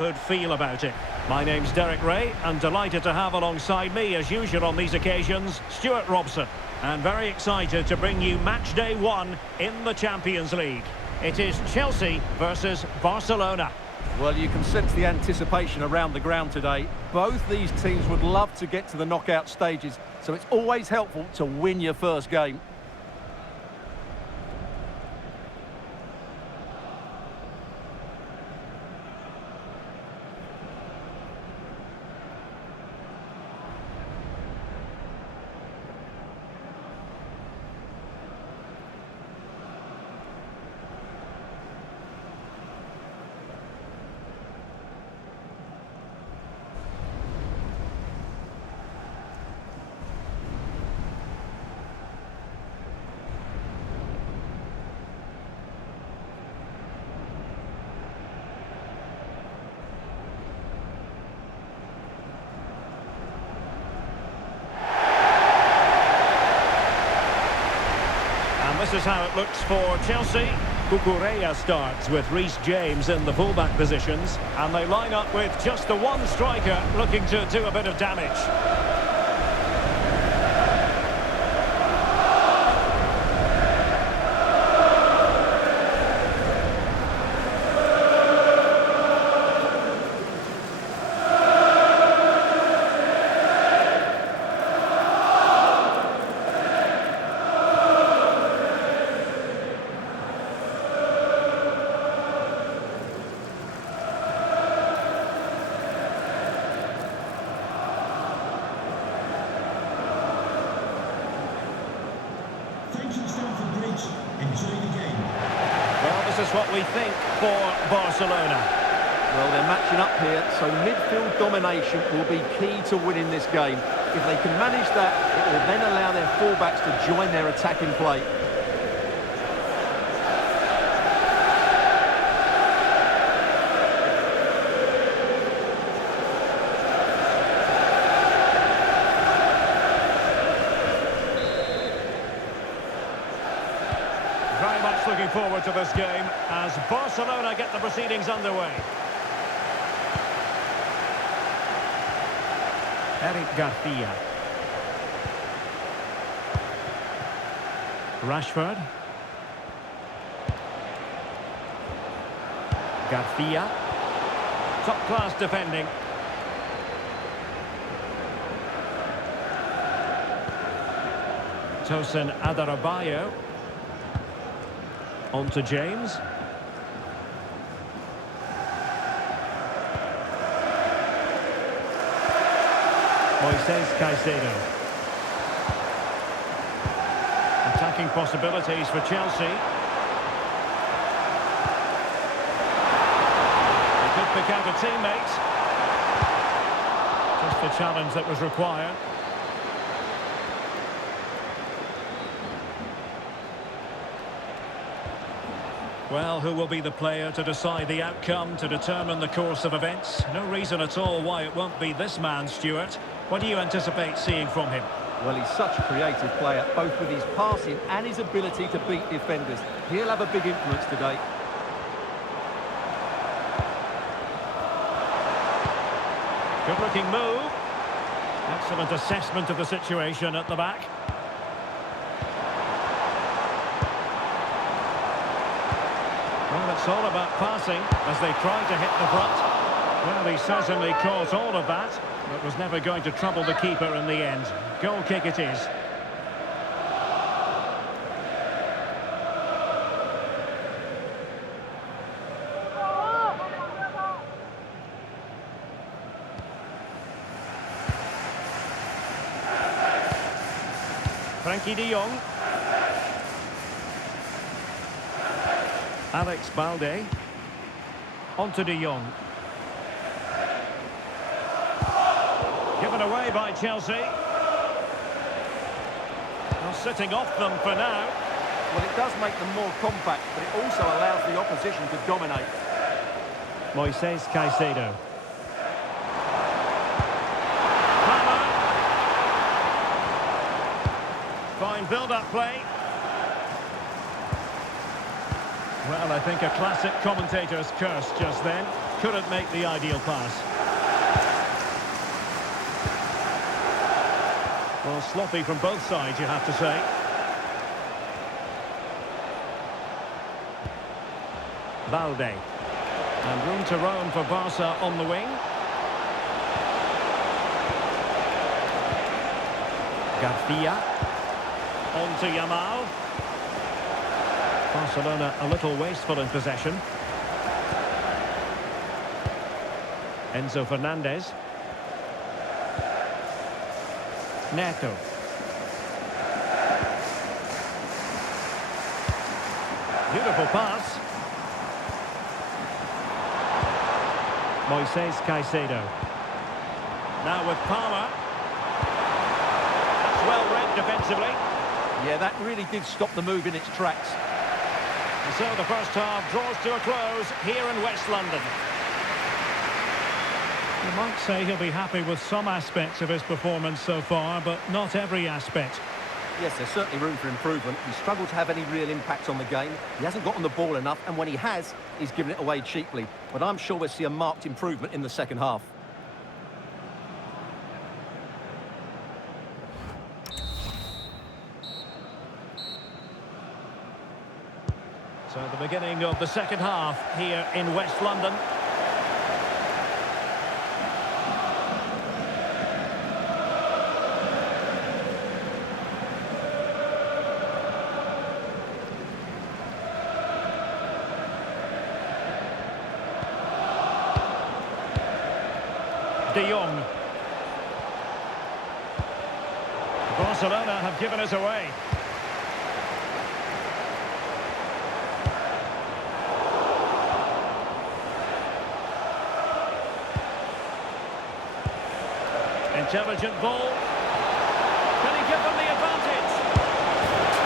Good feel about it. My name's Derek Ray, and delighted to have alongside me, as usual on these occasions, Stuart Robson. And very excited to bring you match day 1 in the Champions League. It is Chelsea versus Barcelona. Well, you can sense the anticipation around the ground today. Both these teams would love to get to the knockout stages, so it's always helpful to win your first game. This is how it looks for Chelsea. Cucurella starts with Reece James in the fullback positions, and they line up with just the one striker looking to do a bit of damage. Stamford, enjoy the game. Well, this is what we think for Barcelona. Well, they're matching up here, so midfield domination will be key to winning this game. If they can manage that, it will then allow their fullbacks to join their attacking play. Very much looking forward to this game as Barcelona get the proceedings underway. Eric Garcia. Rashford. Garcia. Top-class defending. Tosin Adarabioyo. On to James. Moises Caicedo. Attacking possibilities for Chelsea. They could pick out a teammate. Just the challenge that was required. Well, who will be the player to decide the outcome, to determine the course of events? No reason at all why it won't be this man, Stuart. What do you anticipate seeing from him? Well, he's such a creative player, both with his passing and his ability to beat defenders. He'll have a big influence today. Good-looking move. Excellent assessment of the situation at the back. Well, it's all about passing as they try to hit the front. Well, he certainly caused all of that, but was never going to trouble the keeper in the end. Goal kick it is. Frankie de Jong. Alex Balde. On to de Jong. Given away by Chelsea. Well, sitting off them for now. Well, it does make them more compact, but it also allows the opposition to dominate. Moises Caicedo. Fine build-up play. Well, I think a classic commentator's curse just then. couldn't make the ideal pass. Well, sloppy from both sides, you have to say. Balde. And room to roam for Barca on the wing. Garcia. On to Yamal. Barcelona a little wasteful in possession. Enzo Fernandez. Neto. Beautiful pass. Moises Caicedo. Now with Palmer. That's well read defensively. Yeah, that really did stop the move in its tracks. And so the first half draws to a close here in West London. You might say he'll be happy with some aspects of his performance so far, but not every aspect. Yes, there's certainly room for improvement. He struggled to have any real impact on the game. He hasn't got on the ball enough, and when he has, he's given it away cheaply. But I'm sure we'll see a marked improvement in the second half. So the beginning of the second half here in West London. De Jong. Barcelona have given us away. Intelligent ball. Can he give them the advantage?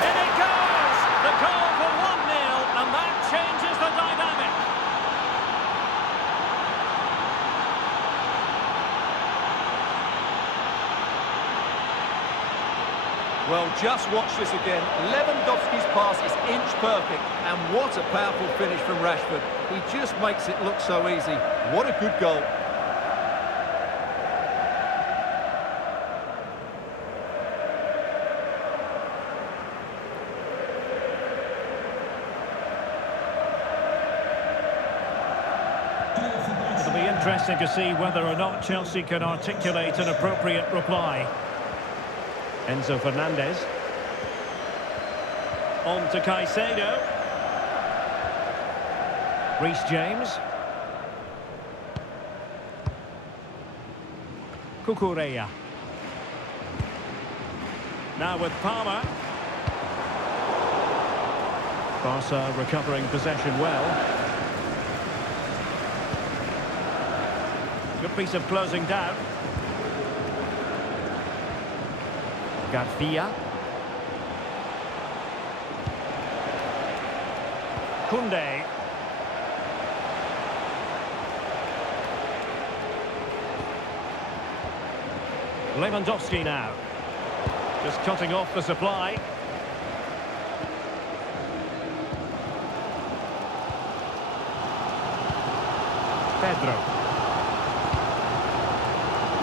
In it goes! The goal for 1-0, and that changes the dynamic. Well, just watch this again. Lewandowski's pass is inch perfect, and what a powerful finish from Rashford. He just makes it look so easy. What a good goal. It'll be interesting to see whether or not Chelsea can articulate an appropriate reply. Enzo Fernandez. On to Caicedo. Reece James. Cucurella. Now with Palmer. Barca recovering possession well. Good piece of closing down. Garcia. Koundé. Lewandowski now. Just cutting off the supply. Pedro.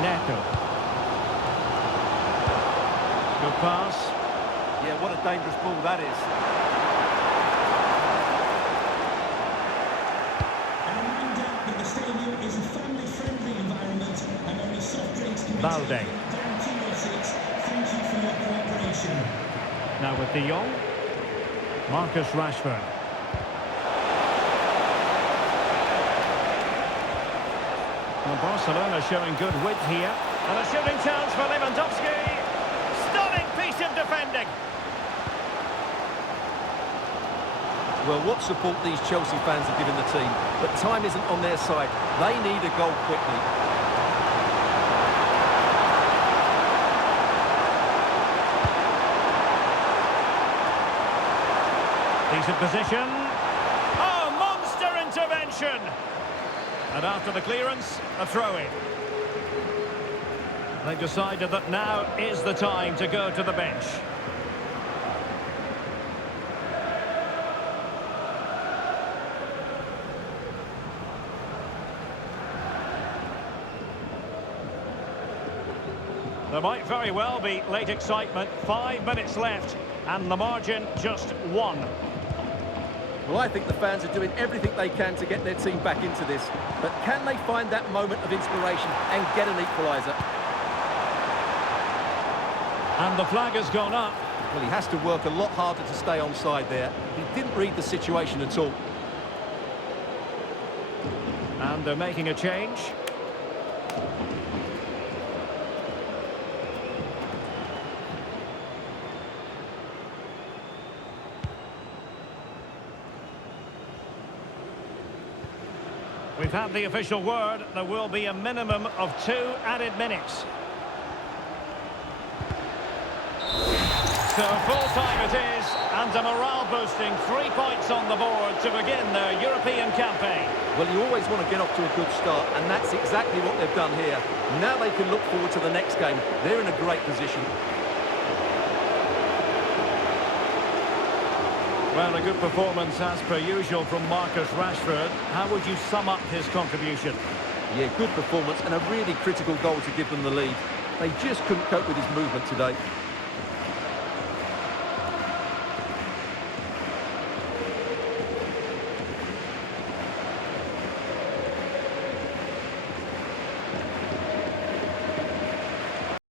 Neto. Good pass. Yeah, what a dangerous ball that is. A reminder that the stadium is a family-friendly environment and only soft drinks can be Balde. taken down to your seats. Thank you for your cooperation. Now with De Jong. Marcus Rashford. Well, Barcelona showing good width here. And a shooting chance for Lewandowski. Stunning piece of defending. Well, what support these Chelsea fans are giving the team. But time isn't on their side. They need a goal quickly. Decent position. Oh, monster intervention! And after the clearance, a throw-in. They've decided that now is the time to go to the bench. There might very well be late excitement. 5 minutes left, and the margin just 1. Well, I think the fans are doing everything they can to get their team back into this. But can they find that moment of inspiration and get an equaliser? And the flag has gone up. Well, he has to work a lot harder to stay onside there. He didn't read the situation at all. And they're making a change. We've had the official word. There will be a minimum of 2 added minutes. So full-time it is, and a morale-boosting 3 points on the board to begin their European campaign. Well, you always want to get off to a good start, and that's exactly what they've done here. Now they can look forward to the next game. They're in a great position. Well, a good performance as per usual from Marcus Rashford. How would you sum up his contribution? Yeah, good performance and a really critical goal to give them the lead. They just couldn't cope with his movement today.